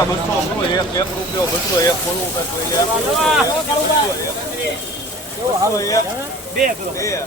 રૂપિયા બસો બોલો એક એક રૂપિયો બસો એક. બસો એક બે ત્રણ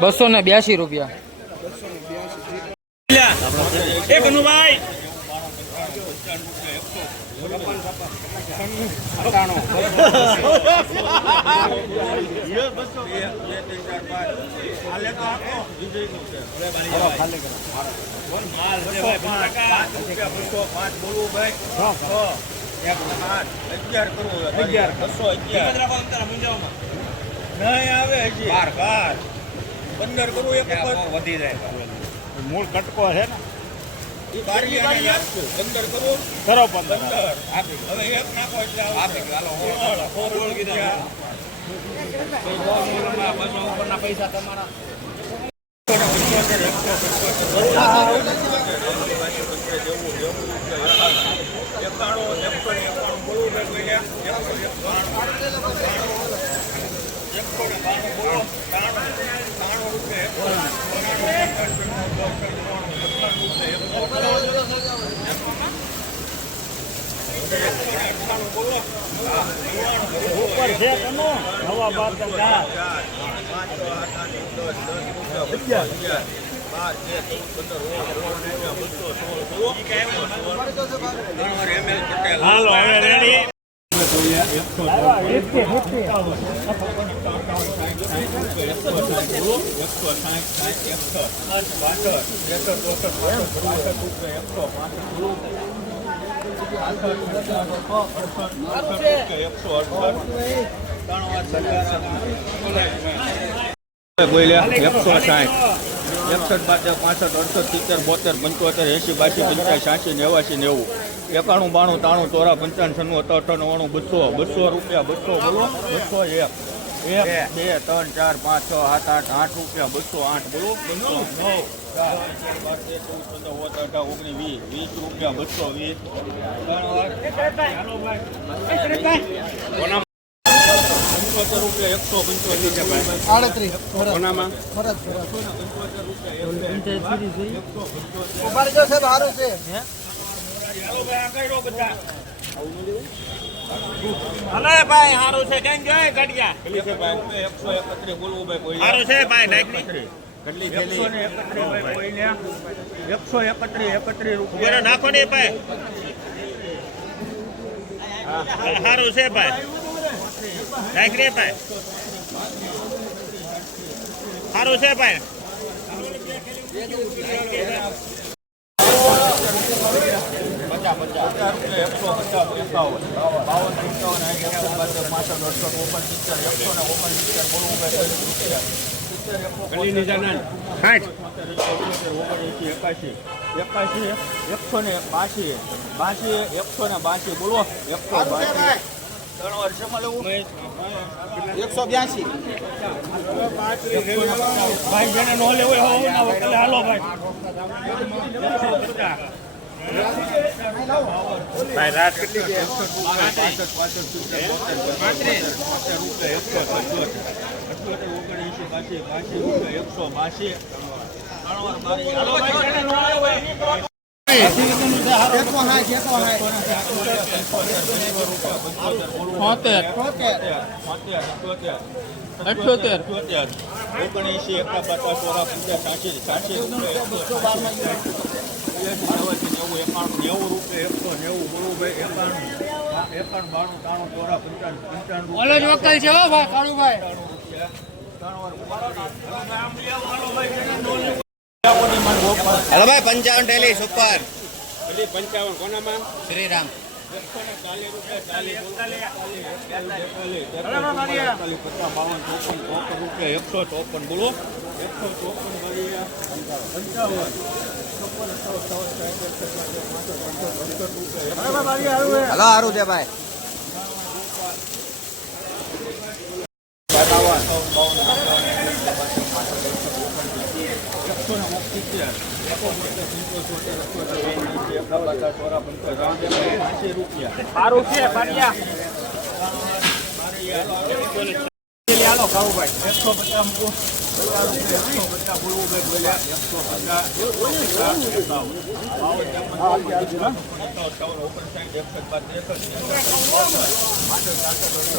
બસો ને બ્યાસી રૂપિયા. એક આઠ પંદર કરવું એક વધી જાય મૂળ કટકો છે ને કરો પંદર હવે એક નાખો એટલે આવશે. સોળ, સોળ રૂપિયા. એકાણું એકસો ને એકાણું બોલવું ને કોઈને? એકસો ને એકાણું. એકસો ને બાણું બોલો. ત્રાણું. ત્રાણું રૂપિયા એકસો ને ત્રાણું, એકાણું, એકાણું રૂપિયા એકસો. અઠ્ઠાણું બોલો. હા, નવ્વાણું. ઉપર છે કનો હવા બાર ચાર ચાર, પાંચ, છ, આઠ, આઠ, દસ, દસ રૂપિયા, બસો, અગિયાર, બાર, તેર, ચૌદ, પંદર, સોળ, સોળ રૂપિયા, બસો, છે સોળ. નવા બાર તો ચાર હાલો હવે રેડી એકસો સાઠ, સાઠ, બાસઠ, પાંસઠ, એકસો પાંસઠ. અડસઠ, અડસઠ, અડસઠ, એકસો અડસઠ. બોલ્યા એકસો સાઠ એકસઠ બાદ પાસઠ અડસઠ સિત્તેર બોતેર પંચોતેર એંસી બાસી પંચાસી છ્યાસી નેવાસી નેવું એકાણું બાણું ત્રાણું ચોરા પંચાવન છન્નું અઠાવન નવ્વાણું બસો બસો રૂપિયા બસો બોલો બસો એક એક બે ત્રણ ચાર પાંચ છ સાત આઠ આઠ રૂપિયા બસો આઠ બોલો બસો નવ. ઓગણીસ, વીસ વીસ રૂપિયા બસો વીસ. પંચોતેર રૂપિયા એકસો પંચોતેર આડત્રીસ કોનામાં ફરજ છે. હલો ભાઈ સારું છે. કેમ જોય સારું છે ભાઈ નાખની કેટલી એકસો એકત્રીસ એકત્રીસ રૂપિયા. નાખો ને ભાઈ. સારું છે ભાઈ. નાખ ને ભાઈ. સારું છે ભાઈ. એકસો પચાસ એકાવન બાવન પંચાવન એકસો અડસઠ ઓગણસિત્તેર એકસો ને ઓગણસિત્તેર બોલવું કોઈ એકાશી એકાશી એકસો ને બાસી બાસી એકસો ને બાસી બોલો એકસો ત્રણ વર્ષમાં લેવું એકસો બ્યાસી ભાઈ જેને નો લેવો હાલો ભાઈ ભાઈ રાત કેટલી છે? એકસો બાસી એકસો એકસો એકસો સાઠ અઠ્યોતેર. ઓગણએંસી એકા પચાસ સોળા પંચાસ સાસી સાસી રૂપિયા નેવું એકાણું નેવું રૂપિયા એકસો નેવું બોલું ભાઈ એકાણું એકાણું બાણું ત્રાણું ચોરા પંચાણું પંચાણું જ વકલ છે હો ભાઈ કાળુભાઈ હેલો ભાઈ પંચાવન ટેલી સુપર પંચાવન કોનામાં શ્રીરામ એકસો ચોપન બોલો એકસો ચોપન પંચાવન હલો સારું છે ભાઈ. સારું છે ભાઈ. એકસો પચાસ અડસઠ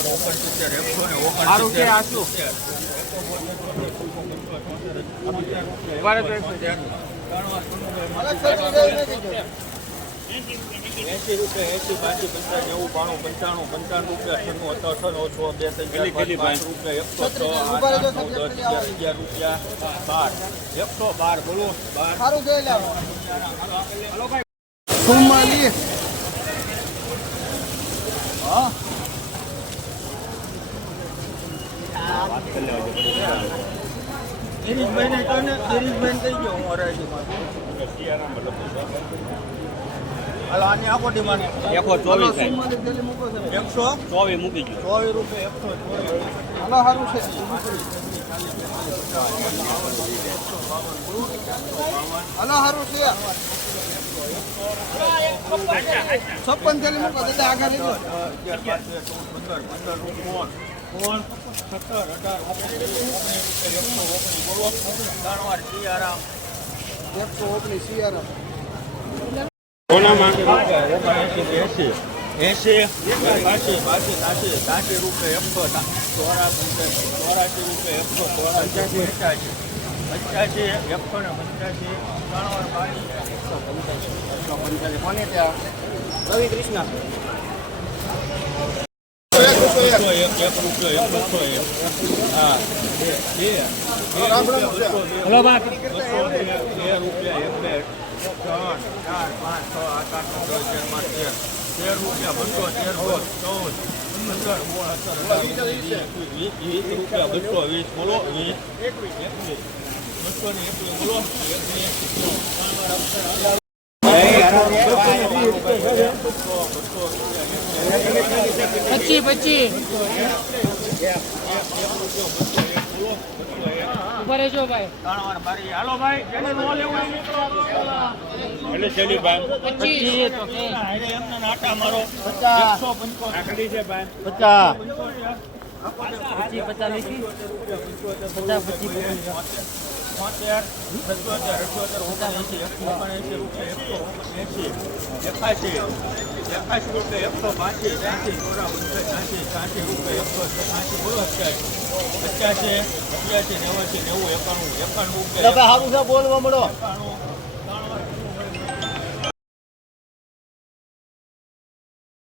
ઓગણસિત્તેર એકસો ઓગણસિત્તેર એસી રૂપિયા એસી પાંચી પંચાવન નેવું બાણું પંચાણું પંચાણું રૂપિયા છન્નું અથવા સો બે ત્રણ પાંચ રૂપિયા એકસો છ આઠ નવ દસ અગિયાર અગિયાર રૂપિયા બાર. એકસો બાર બોલો. બાર. સારું છે લે. ચુમ્માલીસ ગિરીશભાઈ ને કહે ને ગિરીશભાઈ કહી ગયો હું અરાજીમાં હાલો આની આખો ડિમાન્ડ એકસો ચોવીસ છે. એકસો ચોવીસ મૂકી ગયું. ચોવીસ રૂપિયા એકસો ચોવીસ. હલો સારું છે. હલો સારું છે. છપ્પન થેલી મૂકો દાદા આગળ ચૌદ પંદર પંદરનું કોણ સત્તર અઢાર રૂપિયા એકસો ઓગણીસ બોલો ત્રણ સિયારામ. એકસો ઓગણીસ સિયારા એસી એસી બાસી બાસી ત્યાસી ત્યાસી રૂપિયા એકસો ચોરા ચોરાસી રૂપિયા એકસો ચોરાસી પંચ્યાસી પંચ્યાસી એકસો ને પંચ્યાસી ત્રણ બાવીસ એકસો પંચ્યાસી એકસો પંચ્યાસી કોને ત્યાં રવિ કૃષ્ણ એક એક રૂપિયો એક બસો બે બે હલો બા રૂપિયા એક બે ત્રણ ચાર, પાંચ, છ, આઠ આઠ, નવ, દસ, અગિયાર, બાર, તેર. તેર રૂપિયા, બસો, તેર ચૌદ, પંદર, સોળ વીસ રૂપિયા, બસો વીસ, બોલો, વીસ. બસો ને એકવીસ, બોલો. એકવીસ પચી પચી ઊભા રહેજો ભાઈ? હાલો ભાઈ જેને નો લેવું એટલે ચલી બા પચીસ. તો કે એમને નાટા મારો પચાસ. એકસો પંચોતેર આખડી છે બા પચાસ પચી પચાસ પચાસ. પચી બોતેર, સત્તોતેર, અઠ્યોતેર, ઓગણએંસી, એકસો ઓગણએંસી રૂપિયા, એકસો ઓગણએંસી, એકાશી, એકાશી રૂપિયા, એકસો પાંચી, ત્યાંસી, ચોરાણું, ત્યાંસી, ત્યાંસી રૂપિયા, એકસો ત્યાંસી, બોલો અત્યાસી. અઠ્યાસી, નેવાસી, નેવું, એકાણું, એકાણું રૂપિયા, બોલવા મળો